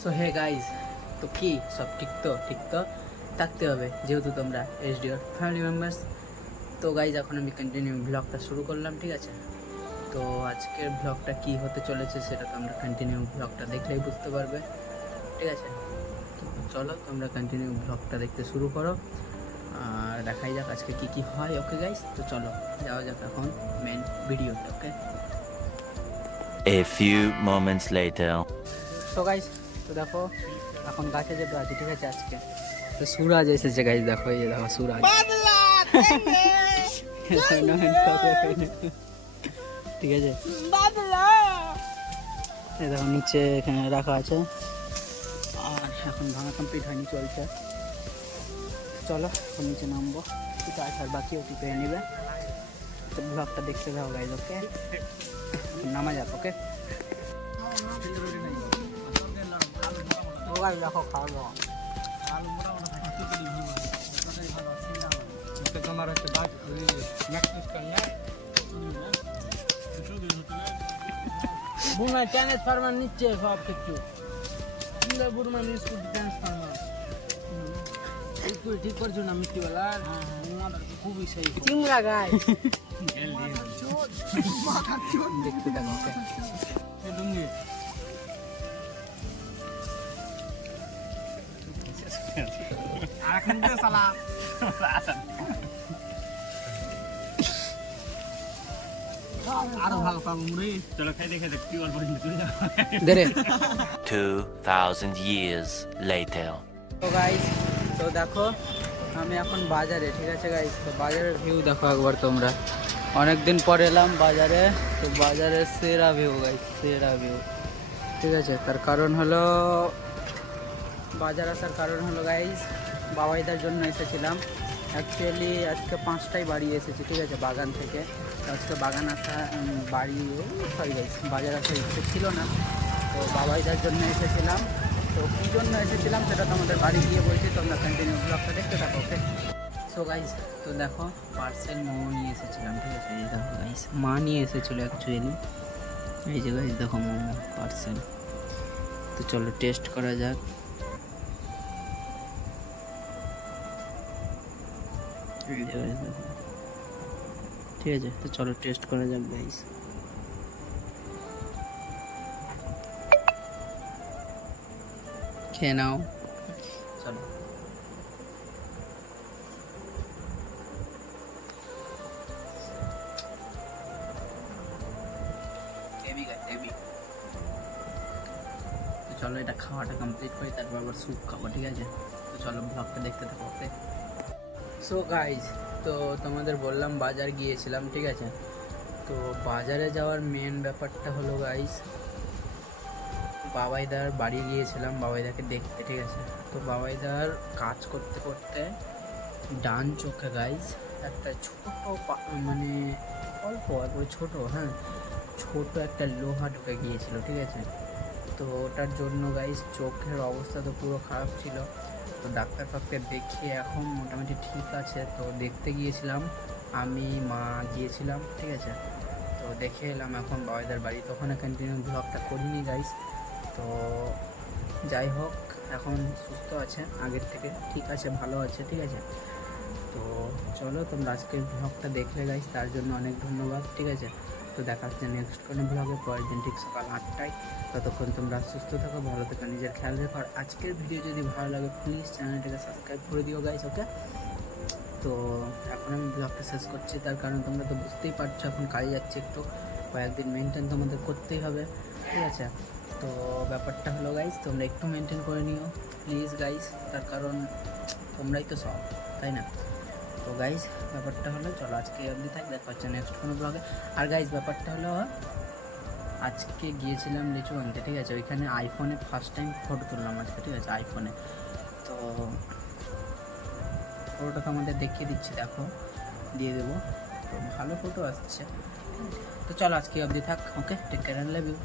So hey guys তো কি? সব ঠিক তো? ঠিক তো? থাকতে হবে যেহেতু তোমরা এইচডিওর ফ্যামিলি মেম্বার্স তো গাইজ এখন আমি কন্টিনিউ ব্লগটা শুরু করলাম ঠিক আছে? তো আজকের ব্লগটা কি হতে চলেছে সেটা তোমরা কন্টিনিউ ব্লগটা দেখলেই বুঝতে পারবে ঠিক আছে? তো চলো তোমরা কন্টিনিউ ব্লগটা দেখতে শুরু করো। আর দেখাই যাক আজকে কী কী হয় ওকে গাইজ তো চলো যাওয়া যাক এখন মেন ভিডিওটা okay A few moments later. তো গাইস তো দেখো এখন গাছে যে আছি ঠিক আছে আজকে তো সুরাজ এসেছে গাইস দেখো এই দেখো সুরাজ। ঠিক আছে? দেখো নিচে এখানে রাখা আছে। আর এখন ভাঙা কমপ্লিট হয়নি চলছে। চলো এখন নিচে নামবো। কিছু আসার বাকি ওটি পেয়ে নেবে। তো ব্লগটা দেখতে দাও গাইজ ওকে নামা যাক ওকে ওগাল দেখো খাওয়া দাওয়া তোমার হচ্ছে বাদ ম্যাক্সিস করলে বুমা ট্রান্সফরমার নিচ্ছে সব কিছু কিংবা বুড়মান স্কুল ট্রান্সফরমার স্কুল ঠিক করছ না মিট্টিওয়ালার খুবই সেই চিংড়া গায় দেখতে দেখো ওকে লুঙ্গি আর এখন যে সালা আরও ভালো পাবো মুড়ি চলো খাই দেখে দেখ কি অল্প দে রে 2,000 years later. তো গাইস তো দেখো আমি এখন বাজারে ঠিক আছে গাইস তো বাজারের ভিউ দেখো একবার তোমরা। অনেক দিন পর এলাম বাজারে তো বাজারের সেরা ভিউ গাইস সেরা ভিউ ঠিক আছে তার কারণ হলো বাজার আসার কারণ হলো গাইস বাবাইদার জন্য এসেছিলাম। অ্যাকচুয়ালি আজকে পাঁচটায় বাড়ি এসেছি, ঠিক আছে, বাগান থেকে। আজকে বাগান আসা বাড়ি সরি গাইস বাজার আসার ইচ্ছে ছিল না। তো বাবাইদার জন্য এসেছিলাম। তো কী জন্য এসেছিলাম সেটা তোমাদের বাড়ি গিয়ে বলছি, তোমরা কন্টিনিউ ব্লগটা দেখতে থাকো ওকে সো গাইস তো দেখো পার্সেল মোমো নিয়ে এসেছিলাম, ঠিক আছে? এই দেখো গাইস মা নিয়ে এসেছিল অ্যাকচুয়ালি এই যে গাইস দেখো মোমো পার্সেল তো চলো টেস্ট করা যাক। ঠিক আছে, তো চলো টেস্ট করা যাক গাইস খেয়ে নাও। চলো। চলো, এটা খাওয়াটা কমপ্লিট করি, তারপর আবার স্যুপ খাব, ঠিক আছে? তো চলো ব্লগটা দেখতে থাকো ওকে সো গাইজ তো তোমাদের বললাম বাজার গিয়েছিলাম, ঠিক আছে? তো বাজারে যাওয়ার মেন ব্যাপারটা হলো গাইজ বাবাইদার বাড়ি গিয়েছিলাম, বাবাইদাকে দেখতে, ঠিক আছে? তো বাবাইদার কাজ করতে করতে ডান চোখে গাইজ একটা ছোট মানে অল্প অল্প, ছোট হ্যাঁ ছোট একটা লোহা ঢুকে গিয়েছিল, ঠিক আছে? তো ওটার জন্য গাইজ চোখের অবস্থা তো পুরো খারাপ ছিল। তো ডাক্তার ফাক্তার দেখিয়ে এখন মোটামুটি ঠিক আছে। তো দেখতে গিয়েছিলাম, আমি, মা গিয়েছিলাম, ঠিক আছে? তো দেখে এলাম এখন বাবাইদার বাড়ি। তো ওখানে কন্টিনিউ ব্লগটা করিনি গাইজ তো যাই হোক, এখন সুস্থ আছে, আগের থেকে ঠিক আছে, ভালো আছে, ঠিক আছে? তো চলো, তোমরা আজকে ব্লগটা দেখলে গাইস তার জন্য অনেক ধন্যবাদ, ঠিক আছে? তো দেখা হচ্ছে নেক্সট কোনো ব্লগে পরের দিন ঠিক সকাল আটটায়। ততক্ষণ তোমরা সুস্থ থাকো, ভালো থাকো, নিজের খেয়াল রেখো। আর আজকের ভিডিও যদি ভালো লাগে প্লিজ চ্যানেলটাকে সাবস্ক্রাইব করে দিও গাইস ওকে তো এখন আমি ব্লগটা শেষ করছি, তার কারণ তোমরা তো বুঝতেই পারছ, এখন কাজে যাচ্ছে একটু। কয়েকদিন মেনটেন তোমাদের করতেই হবে, ঠিক আছে? তো ব্যাপারটা হলো গাইস তোমরা একটু মেনটেন করে নিও প্লিজ গাইস তার কারণ তোমরাই তো সব, তাই না? তো গাইস ব্যাপারটা হলো, চলো আজকে অবধি থাক দেখা হচ্ছে নেক্সট কোনো ব্লগে আর গাইস ব্যাপারটা হলো, আজকে গিয়েছিলাম লিচু আনতে, ঠিক আছে? ওইখানে আইফোনে ফার্স্ট টাইম ফটো তুললাম আজকে, ঠিক আছে আইফোনে তো ফটোটা তোমাদের দেখিয়ে দিচ্ছি, দেখো, দিয়ে দেবো। তো ভালো ফটো আসছে। তো চলো আজকে অবধি থাক okay take care love you